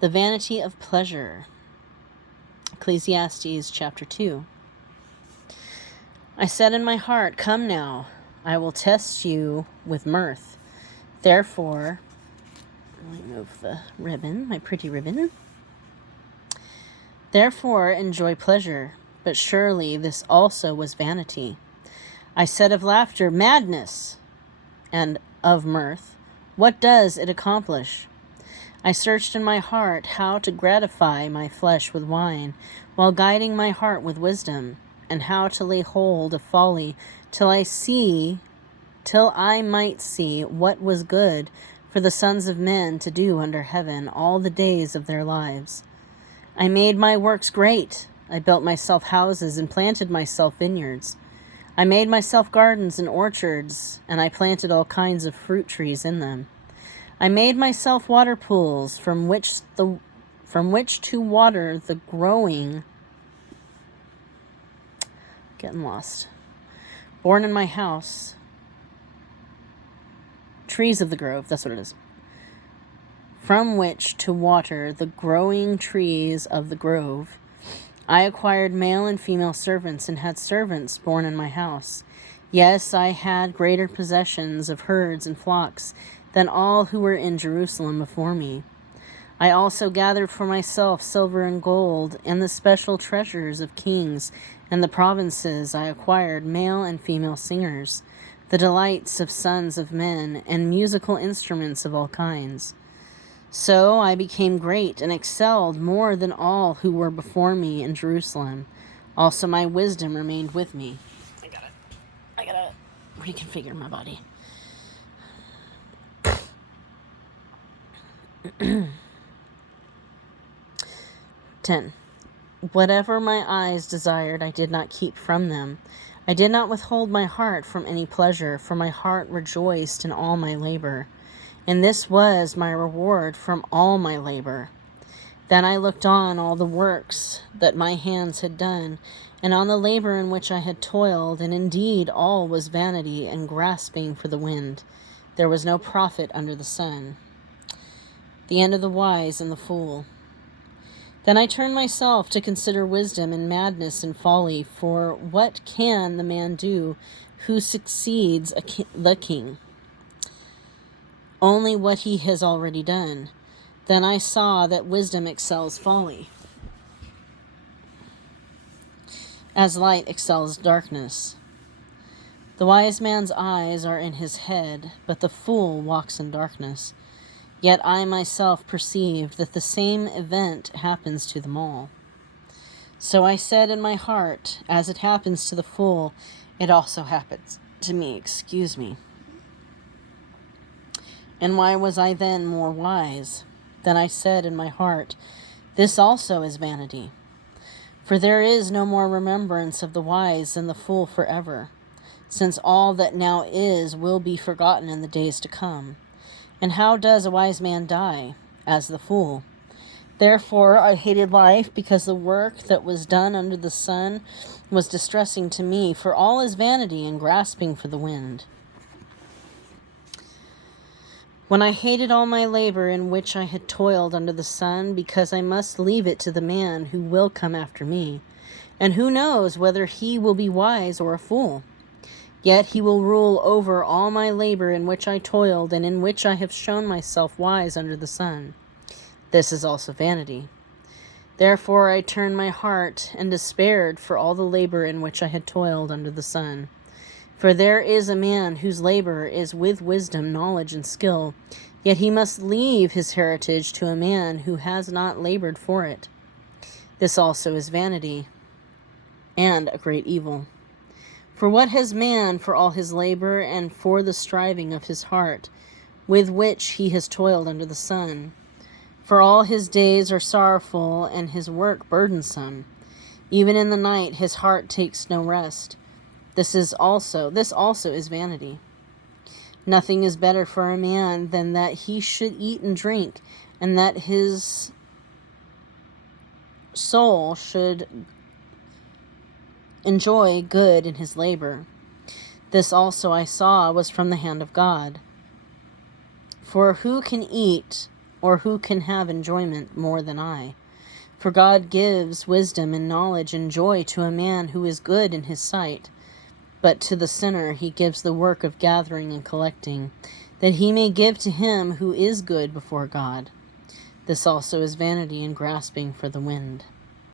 The vanity of pleasure. Ecclesiastes Chapter 2. I said in my heart, "Come now, I will test you with mirth. Therefore," let me move the ribbon, my pretty ribbon. "Therefore enjoy pleasure, but surely this also was vanity. I said of laughter, madness, and of mirth, what does it accomplish? I searched in my heart how to gratify my flesh with wine, while guiding my heart with wisdom, and how to lay hold of folly till I might see what was good for the sons of men to do under heaven all the days of their lives. I made my works great. I built myself houses and planted myself vineyards. I made myself gardens and orchards, and I planted all kinds of fruit trees in them. I made myself water pools from which to water the growing," getting lost, "born in my house, trees of the grove," that's what it is, "from which to water the growing trees of the grove. I acquired male and female servants and had servants born in my house. Yes, I had greater possessions of herds and flocks than all who were in Jerusalem before me. I also gathered for myself silver and gold and the special treasures of kings and the provinces. I acquired male and female singers, the delights of sons of men, and musical instruments of all kinds. So I became great and excelled more than all who were before me in Jerusalem. Also my wisdom remained with me." I gotta reconfigure my body. 10. Whatever my eyes desired, I did not keep from them. I did not withhold my heart from any pleasure, for my heart rejoiced in all my labor. And this was my reward from all my labor. Then I looked on all the works that my hands had done, and on the labor in which I had toiled, and indeed all was vanity and grasping for the wind. There was no profit under the sun. The end of the wise and the fool. Then I turned myself to consider wisdom and madness and folly, for what can the man do who succeeds the king? Only what he has already done. Then I saw that wisdom excels folly, as light excels darkness. The wise man's eyes are in his head, but the fool walks in darkness. Yet I myself perceived that the same event happens to them all. So I said in my heart, as it happens to the fool, it also happens to me. And why was I then more wise? Then I said in my heart, this also is vanity. For there is no more remembrance of the wise than the fool forever, since all that now is will be forgotten in the days to come. And how does a wise man die? As the fool. Therefore I hated life, because the work that was done under the sun was distressing to me, for all is vanity and grasping for the wind. When I hated all my labor in which I had toiled under the sun, because I must leave it to the man who will come after me, and who knows whether he will be wise or a fool. Yet he will rule over all my labor in which I toiled, and in which I have shown myself wise under the sun. This is also vanity. Therefore I turned my heart and despaired for all the labor in which I had toiled under the sun. For there is a man whose labor is with wisdom, knowledge, and skill, yet he must leave his heritage to a man who has not labored for it. This also is vanity, and a great evil. For what has man for all his labor and for the striving of his heart, with which he has toiled under the sun? For all his days are sorrowful, and his work burdensome. Even in the night his heart takes no rest. This also is vanity. Nothing is better for a man than that he should eat and drink, and that his soul should enjoy good in his labor. This also I saw was from the hand of God. For who can eat or who can have enjoyment more than I? For God gives wisdom and knowledge and joy to a man who is good in his sight. But to the sinner he gives the work of gathering and collecting, that he may give to him who is good before God. This also is vanity and grasping for the wind.